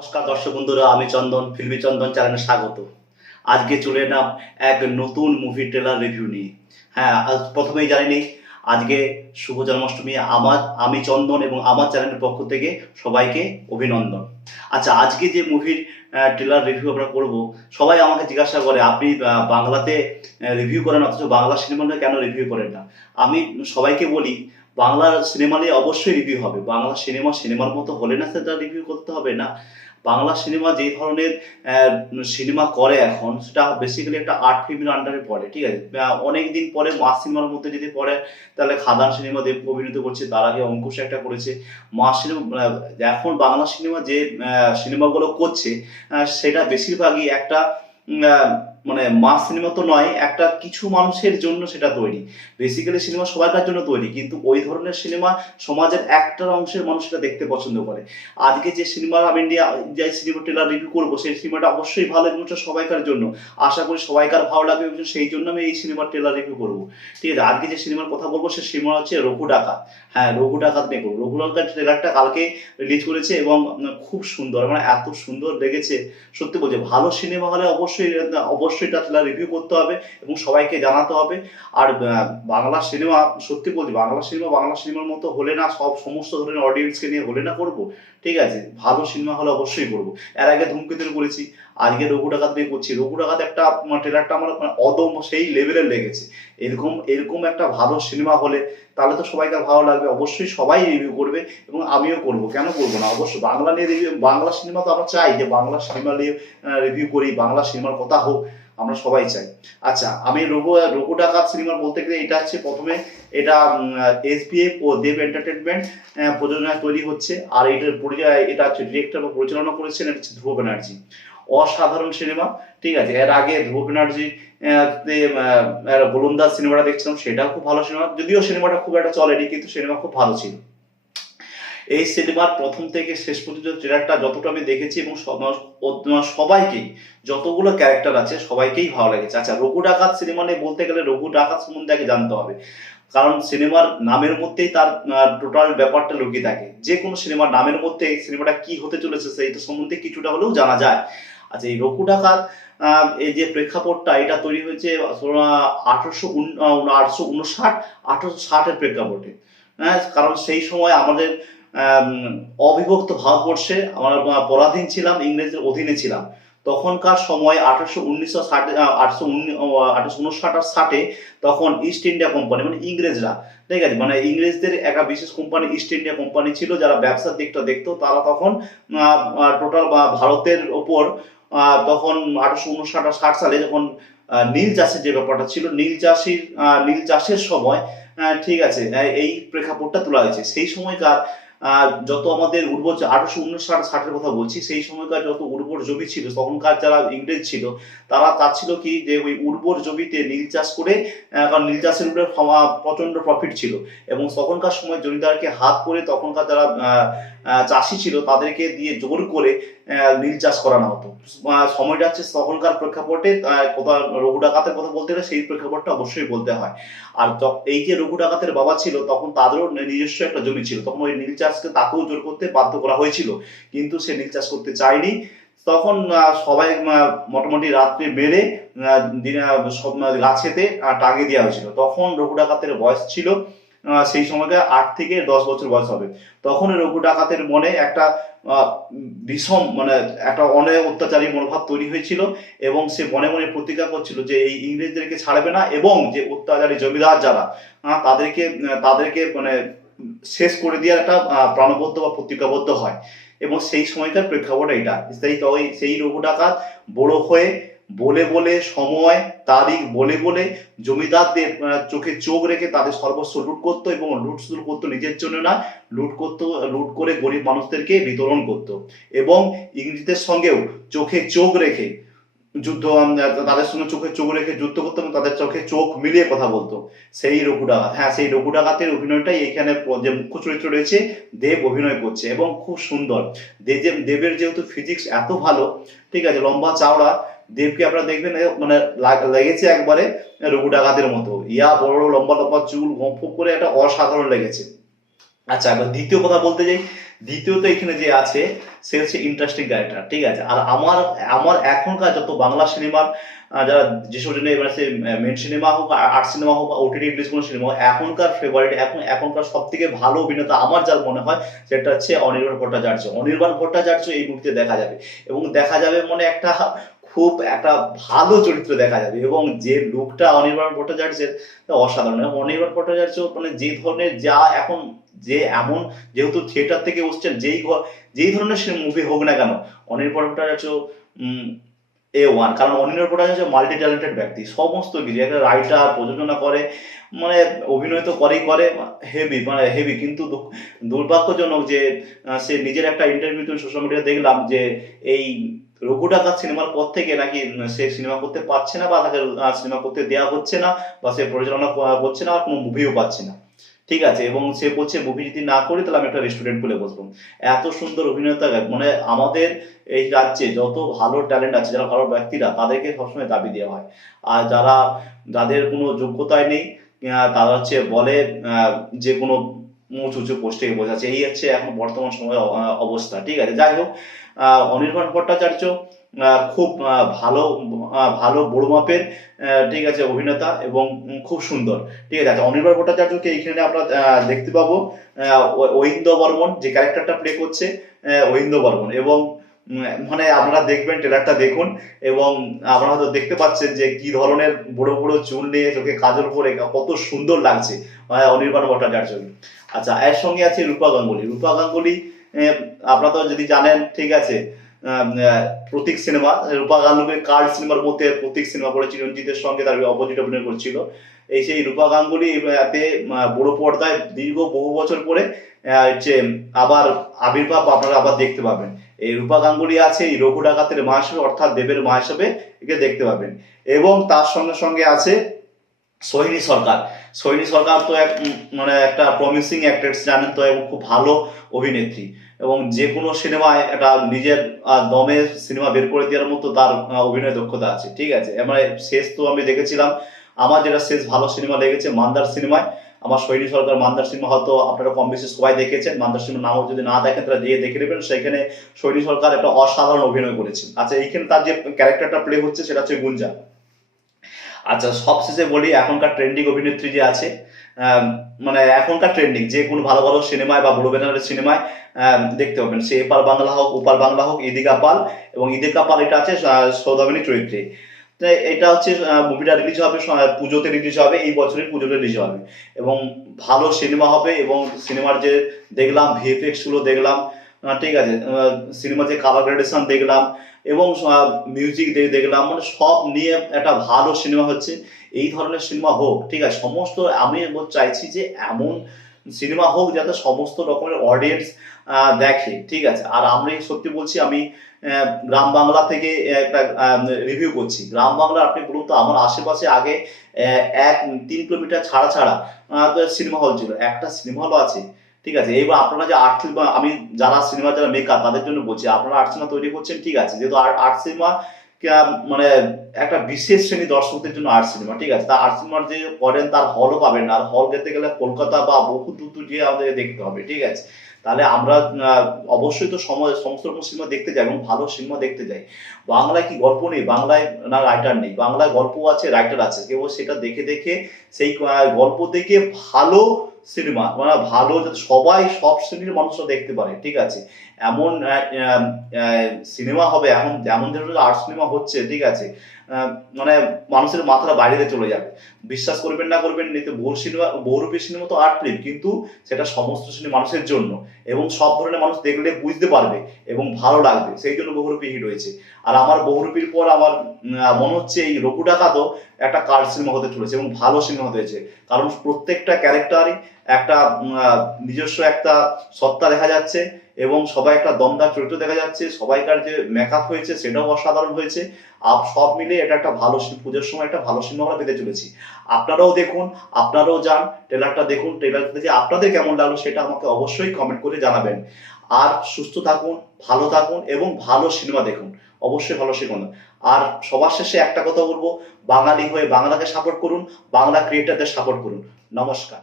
নমস্কার দর্শক বন্ধুরা, আমি চন্দন ফিল্মি চন্দন চ্যানেলে স্বাগত। আজকে চলে এলাম এক নতুন মুভি ট্রেলার রিভিউ নিয়ে। হ্যাঁ, প্রথমেই জানিয়ে নিই, আজকে শুভ জন্মাষ্টমী। আমি চন্দন এবং আমার চ্যানেলের পক্ষ থেকে সবাইকে অভিনন্দন। আচ্ছা, আজকে যে মুভির ট্রেলার রিভিউ আমরা করব, সবাই আমাকে জিজ্ঞাসা করে আপনি বাংলাতে রিভিউ করেন, অথচ বাংলা সিনেমা নিয়ে কেন রিভিউ করেন না? আমি সবাইকে বলি, বাংলা সিনেমা নিয়ে অবশ্যই রিভিউ হবে। বাংলা সিনেমার মতো হলে না সেটা রিভিউ করতে হবে না। বাংলা সিনেমা যে ধরনের সিনেমা করে এখন, সেটা বেসিক্যালি একটা আর্ট ফিল্মের আন্ডারে পড়ে, ঠিক আছে? অনেক দিন পরে মাস সিনেমার মধ্যে যদি পড়ে, তাহলে খাদান সিনেমা দেব অভিনীত করছে, তার আগে অঙ্কুশ একটা করেছে। মাস সিনেমা এখন বাংলা সিনেমা যে সিনেমাগুলো করছে, সেটা বেশিরভাগই একটা মানে মাস সিনেমা তো নয়, একটা কিছু মানুষের জন্য সেটা তৈরি। বেসিক্যালি সিনেমা সবাইকার জন্য তৈরি, কিন্তু ওই ধরনের সিনেমা সমাজের একটা অংশের মানুষ সেটা দেখতে পছন্দ করে। আজকে যে সিনেমা আমি যে সিনেমা ট্রেলার রিভিউ করবো, সেই সিনেমাটা অবশ্যই ভালো এবং এটা সবাইকার জন্য। আশা করি সবাইকার ভালো লাগবে এবং সেই জন্য আমি এই সিনেমার ট্রেলার রিভিউ করবো, ঠিক আছে? আজকে যে সিনেমার কথা বলবো, সেই সিনেমা হচ্ছে রঘু ডাকাত। হ্যাঁ, রঘু ডাকাত নিয়ে করবো। রঘু ডাকাত ট্রেলারটা কালকে রিলিজ করেছে এবং খুব সুন্দর, মানে এত সুন্দর লেগেছে। সত্যি বলছি, ভালো সিনেমা হলে অবশ্যই এটা ট্রেলার রিভিউ করতে হবে এবং সবাইকে জানাতে হবে। আর বাংলা সিনেমা, সত্যি বলছি, বাংলা সিনেমার মতো হলে না, সমস্ত ধরনের অডিয়েন্সকে নিয়ে হলে না করবো, ঠিক আছে? ভালো সিনেমা হলে অবশ্যই করবো। এর আগে ধূমকেতুর করেছি, আজকে রঘু ডাকাত নিয়ে করছি। রঘু ডাকাত একটা ট্রেলারটা আমার অদম্য সেই লেভেলের লেগেছে। এরকম একটা ভালো সিনেমা হলে তাহলে তো সবাইকে ভালো লাগবে, অবশ্যই সবাই রিভিউ করবে এবং আমিও করবো। কেন করবো না? অবশ্যই বাংলা নিয়ে রিভিউ, বাংলা সিনেমা তো আমরা চাই যে বাংলা সিনেমা নিয়ে রিভিউ করি, বাংলা সিনেমার কথা হোক, আমরা সবাই চাই। আচ্ছা, আমি রঘু ডাকাত সিনেমা বলতে গেলে, এটা হচ্ছে প্রথমে, এটা এসবিএফ ও দেব এন্টারটেনমেন্ট প্রযোজনায় তৈরি হচ্ছে। আর এটা হচ্ছে ডিরেক্টর বা পরিচালনা করেছেন, এটা হচ্ছে ধ্রুব ব্যানার্জি। অসাধারণ সিনেমা, ঠিক আছে? এর আগে ধ্রুব ব্যানার্জি গোলন্দাজ সিনেমাটা দেখছিলাম, সেটাও খুব ভালো সিনেমা। যদিও সিনেমাটা খুব একটা চলেনি, কিন্তু সিনেমা খুব ভালো ছিল। এই সিনেমার প্রথম থেকে শেষ পর্যন্ত ট্রেলারটা যতটা আমি দেখেছি, এবং সবাইকেই, যতগুলো ক্যারেক্টার আছে সবাইকেই ভালো লেগেছে। আচ্ছা, রঘু ডাকাত সিনেমা নিয়ে বলতে গেলে রঘু ডাকাত সম্বন্ধে আগে জানতে হবে, কারণ সিনেমার নামের মধ্যেই তার টোটাল ব্যাপারটা লুকিয়ে থাকে। যে কোনো সিনেমার নামের মধ্যে সিনেমাটা কি হতে চলেছে সেইটা সম্বন্ধে কিছুটা হলেও জানা যায়। আচ্ছা, এই রঘু ডাকাত এই যে প্রেক্ষাপটটা, এটা তৈরি হয়েছে 1860 প্রেক্ষাপটে। হ্যাঁ, কারণ সেই সময় আমাদের অবিভক্ত ভারতবর্ষে আমরা পরাধীন ছিলাম, ইংরেজদের অধীনে ছিলাম। তখনকার সময় 1859 তখন ইস্ট ইন্ডিয়া কোম্পানি, মানে ইংরেজরা, ঠিক আছে, মানে ইংরেজদের একটা বিশেষ কোম্পানি ইস্ট ইন্ডিয়া কোম্পানি ছিল, যারা ব্যবসার দিকটা দেখতো। তারা তখন টোটাল ভারতের ওপর, তখন 1859 সালে যখন নীল চাষের যে ব্যাপারটা ছিল, নীল চাষের সময়, ঠিক আছে, এই প্রেক্ষাপটটা তোলা হয়েছে। সেই সময়কার যত আমাদের উর্বর, 1859-60 কথা বলছি, সেই সময়কার যত উর্বর জমি ছিল, তখনকার যারা ইংরেজ ছিল, তারা চাচ্ছিল কি, যে ওই উর্বর জমিতে নীল চাষ করে, কারণ নীল চাষের উপরে প্রচন্ড প্রফিট ছিল, এবং তখনকার সময় জমিদারকে হাত করে তখনকার যারা চাষি ছিল তাদেরকে দিয়ে জোর করে নীল চাষ করানো হতো। সময়টা হচ্ছে তখনকার প্রেক্ষাপটে, কথা রঘু ডাকাতের কথা বলতে গেলে সেই প্রেক্ষাপটটা অবশ্যই বলতে হয়। আর এই যে রঘু ডাকাতের বাবা ছিল, তখন তাদেরও নিজস্ব একটা জমি ছিল, তখন ওই নীল চাষকে তাকেও জোর করতে বাধ্য করা হয়েছিল, কিন্তু সে নীল চাষ করতে চায়নি। তখন সবাই মোটামুটি রাত্রে বেড়ে দিনে সব গাছেতে টাঙিয়ে দেওয়া হয়েছিল। তখন রঘু ডাকাতের বয়স ছিল সেই সময়কার 8 থেকে 10 বছর বয়স হবে। তখন রঘু ডাকাতের মনে একটা বিষম, মানে একটা অনেক অত্যাচারী মনোভাব তৈরি হয়েছিল, এবং সে মনে মনে প্রতিজ্ঞা করছিল যে এই ইংরেজদেরকে ছাড়বে না, এবং যে অত্যাচারী জমিদার যারা, তাদেরকে মানে শেষ করে দেওয়ার একটা প্রাণবদ্ধ বা প্রতিজ্ঞাবদ্ধ হয়। এবং সেই সময়কার প্রেক্ষাপট এটা। সেই রঘু ডাকাত বড় হয়ে বলে বলে, সময় তারিখ বলে বলে, জমিদারদের চোখে চোখ রেখে তাদের সর্বস্ব লুট করতো, এবং লুট শুরু করতো নিজের জন্য না, লুট করে গরিব মানুষদেরকে বিতরণ করতো, এবং ইংরেজদের সঙ্গেও চোখে চোখ রেখে তাদের সঙ্গে চোখে চোখ রেখে যুদ্ধ করতো, এবং তাদের চোখে চোখ মিলিয়ে কথা বলতো। সেই রঘু ডাকাত, হ্যাঁ, সেই রঘু ডাকাতের অভিনয়টাই এখানে, যে মুখ্য চরিত্র রয়েছে দেব অভিনয় করছে, এবং খুব সুন্দর। দেবের যেহেতু ফিজিক্স এত ভালো, ঠিক আছে, লম্বা চওড়া, দেবকে আপনারা দেখবেন মানে লেগেছে একবারে রঘু ডাকাতের মতো, বড় লম্বা লম্বা চুল, গম্প করে, একটা অসাধারণ লেগেছে। আচ্ছা, এবার দ্বিতীয় কথা বলতে যাই, দ্বিতীয়ত এখানে যে আছে সে হচ্ছে ইন্টারেস্টিং ক্যারেক্টার, ঠিক আছে। আর আমার আমার এখনকার যত বাংলা সিনেমার যারা যেসব জন্য এবার সে মেন সিনেমা হোক, আর্ট সিনেমা হোক, ওটিটি রিলিজ কোনো সিনেমা হোক, এখনকার ফেভারিট এখনকার সব থেকে ভালো অভিনেতা আমার যার মনে হয় সেটা হচ্ছে অনির্বাণ ভট্টাচার্য। অনির্বাণ ভট্টাচার্য এই মুভিতে দেখা যাবে, এবং দেখা যাবে মানে একটা খুব একটা ভালো চরিত্র দেখা যাবে, এবং যে লুকটা অনির্বাণ ভট্টাচার্যের অসাধারণ। এবং অনির্বাণ ভট্টাচার্য মানে যে ধরনের যা এখন যে এমন, যেহেতু থিয়েটার থেকে বসছেন, যেই ধরনের সে মুভি হোক না কেন, অনির্বাণ ভট্টাচার্য A1, কারণ অনির্বাণ ভট্টাচার্য মাল্টি ট্যালেন্টেড ব্যক্তি, সমস্ত কিছু, একটা রাইটার, প্রযোজনা করে, মানে অভিনয় তো করেই করে, হেভি মানে হেভি। কিন্তু দুর্ভাগ্যজনক যে সে নিজের একটা ইন্টারভিউতে সোশ্যাল মিডিয়ায় দেখলাম যে এই রঘু ডাকাত সিনেমার পর থেকে নাকি সে সিনেমা করতে পারছে না, বা তাকে সিনেমা করতে দেওয়া হচ্ছে না, বা সে পরিচালনা করছে না, আর কোনো মুভিও পাচ্ছে না, ঠিক আছে। এবং সে বলছে মুভি যদি না করি তাহলে আমি একটা রেস্টুরেন্ট খুলে বসবো। এত সুন্দর অভিনেতা, মানে আমাদের এই রাজ্যে যত ভালো ট্যালেন্ট আছে, যারা ভালো ব্যক্তিরা, তাদেরকে সবসময় দাবি দেওয়া হয়। আর যাদের কোনো যোগ্যতাই নেই, তারা হচ্ছে বলে যে কোনো উঁচু উঁচু পোস্টে বসে আছে। এই হচ্ছে এখন বর্তমান সময়ের অবস্থা, ঠিক আছে। যাই হোক, অনির্বাণ ভট্টাচার্য খুব ভালো ভালো বড় মাপের, ঠিক আছে, অভিনেতা, এবং খুব সুন্দর, ঠিক আছে। আচ্ছা, অনির্বাণ ভট্টাচার্যকে এইখানে আমরা দেখতে পাবো ঐন্দ্র বর্মন, যে ক্যারেক্টারটা প্লে করছে ঐন্দ্র বর্মন। এবং মানে আপনারা দেখবেন, ট্রেলারটা দেখুন, এবং আপনারা হয়তো দেখতে পাচ্ছেন যে কি ধরনের বড় বড় চুল নিয়ে, চোখে কাজল পরে কত সুন্দর লাগছে অনির্বাণ ভট্টাচার্য। আচ্ছা, এর সঙ্গে আছে রূপা গাঙ্গুলি। রূপা গাঙ্গুলি আপনারা তো যদি জানেন, ঠিক আছে, প্রতীক সিনেমা, রূপা গাঙ্গুলি কার্ড সিনেমার মধ্যে প্রতীক সিনেমা করে চিরঞ্জিতের সঙ্গে তার অপোজিট অভিনয় করছিল। এই সেই রূপা গাঙ্গুলি এতে বড় পর্দায় দীর্ঘ বহু বছর পরে হচ্ছে আবার আবির্ভাব আপনারা আবার দেখতে পাবেন। এই রূপা গাঙ্গুলি আছে এই রঘু ডাকাতের মা হিসেবে, অর্থাৎ দেবের মা হিসেবে একে দেখতে পাবেন। এবং তার সঙ্গে সঙ্গে আছে সোহিনী সরকার। সোহিনী সরকার তো এক মানে একটা প্রমিসিং অ্যাক্ট্রেস, জানেন তো, এবং খুব ভালো অভিনেত্রী, এবং যে কোনো সিনেমায় একটা নিজের দমে সিনেমা বের করে দেওয়ার মতো তার অভিনয় দক্ষতা আছে, ঠিক আছে। মানে শেষ তো আমি দেখেছিলাম, আমার যেটা শেষ ভালো সিনেমা লেগেছে মান্দার সিনেমায়। আমার সোহিনী সরকার মান্দার সিনেমা হয়তো আপনারা কম বেশি সবাই দেখেছেন। মান্দার সিনেমার নামও যদি না দেখেন তারা দিয়ে দেখে নেবেন। সেখানে সোহিনী সরকার একটা অসাধারণ অভিনয় করেছে। আচ্ছা, এইখানে তার যে ক্যারেক্টারটা প্লে হচ্ছে সেটা হচ্ছে গুঞ্জা। আচ্ছা, সবশেষে বলি, এখনকার ট্রেন্ডিং অভিনেত্রী যে আছে, মানে এখনকার ট্রেন্ডিং যে কোনো ভালো ভালো সিনেমায় বা বড় ব্যানারের সিনেমায় দেখতে পাবেন, সে এপার বাংলা হোক, ওপার বাংলা হোক, ইদিকা পাল। এবং ইদিকা পাল এটা আছে সৌদামিনী চরিত্রে। তো এটা হচ্ছে মুভিটা রিলিজ হবে পুজোতে, রিলিজ হবে এই বছরের পুজোতে রিলিজ হবে, এবং ভালো সিনেমা হবে। এবং সিনেমার যে দেখলাম ভিএফএক্স গুলো দেখলাম, ঠিক আছে, সিনেমার যে কালার গ্রেডেশন দেখলাম, এবং মিউজিক দেখলাম, মানে সব নিয়ে একটা ভালো সিনেমা হচ্ছে। এই ধরনের সিনেমা হোক, ঠিক আছে, সমস্ত আমি চাইছি যে এমন সিনেমা হোক যাতে সমস্ত রকমের অডিয়েন্স দেখে, ঠিক আছে। আর আমি সত্যি বলছি, আমি গ্রাম বাংলা থেকে একটা রিভিউ করছি। গ্রাম বাংলা আপনি বলুন তো, আমার আশেপাশে আগে 3 কিলোমিটার ছাড়া ছাড়া সিনেমা হল ছিল, একটা সিনেমা হলও আছে, ঠিক আছে। এবার আপনারা যে আর্ট সিনেমা, আমি যারা সিনেমা যারা মেকার তাদের জন্য বলছি, আপনারা আর্ট সিনেমা তৈরি করছেন, ঠিক আছে, যেহেতু আর্ট সিনেমা মানে একটা বিশেষ শ্রেণী দর্শকদের জন্য আর্ট সিনেমা, ঠিক আছে। তা আর্ট সিনেমার যে করেন তার হলও পাবেন না, আর হল যেতে গেলে কলকাতা বা বহু দূর দূর গিয়ে আমাদের দেখতে হবে, ঠিক আছে। তাহলে আমরা অবশ্যই তো সমস্ত রকম সিনেমা দেখতে যাই, এবং ভালো সিনেমা দেখতে যাই। বাংলায় কি গল্প নেই? বাংলায় না রাইটার নেই? বাংলায় গল্প আছে, রাইটার আছে, কেবল সেটা দেখে দেখে সেই গল্প দেখে ভালো সিনেমা, মানে ভালো যাতে সবাই, সব শ্রেণীর মানুষরা দেখতে পারে, ঠিক আছে, এমন সিনেমা হবে। এখন যেমন ধরনের আর্ট সিনেমা হচ্ছে, ঠিক আছে, মানে মানুষের মাথাটা বাইরে চলে যাবে। বিশ্বাস করবেন না করবেন, এতে বহুরূপী সিনেমা তো আর্ট ফিল্ম, কিন্তু সেটা সমস্ত শ্রেণীর মানুষের জন্য, এবং সব ধরনের মানুষ দেখলে বুঝতে পারবে এবং ভালো লাগবে, সেই জন্য বহুরূপী হিট হয়েছে। আর আমার বহুরূপীর পর আমার মনে হচ্ছে এই রঘু ডাকাতও একটা কার্ড সিনেমা হতে চলেছে, এবং ভালো সিনেমা হতে হয়েছে। কারণ প্রত্যেকটা ক্যারেক্টারই একটা নিজস্ব একটা সত্তা দেখা যাচ্ছে, এবং সবাই একটা দমদার চরিত্র দেখা যাচ্ছে, সবাইকার যে মেকআপ হয়েছে সেটাও অসাধারণ হয়েছে। সব মিলে এটা একটা ভালো পুজোর সময় একটা ভালো সিনেমা আমরা পেতে চলেছি। আপনারাও দেখুন, আপনারাও যান, ট্রেলারটা দেখুন, ট্রেলার দেখে আপনাদের কেমন লাগলো সেটা আমাকে অবশ্যই কমেন্ট করে জানাবেন। আর সুস্থ থাকুন, ভালো থাকুন, এবং ভালো সিনেমা দেখুন, অবশ্যই ভালো সিনেমা। আর সবার শেষে একটা কথা বলবো, বাঙালি হয়ে বাংলাকে সাপোর্ট করুন, বাংলা ক্রিয়েটারদের সাপোর্ট করুন। নমস্কার।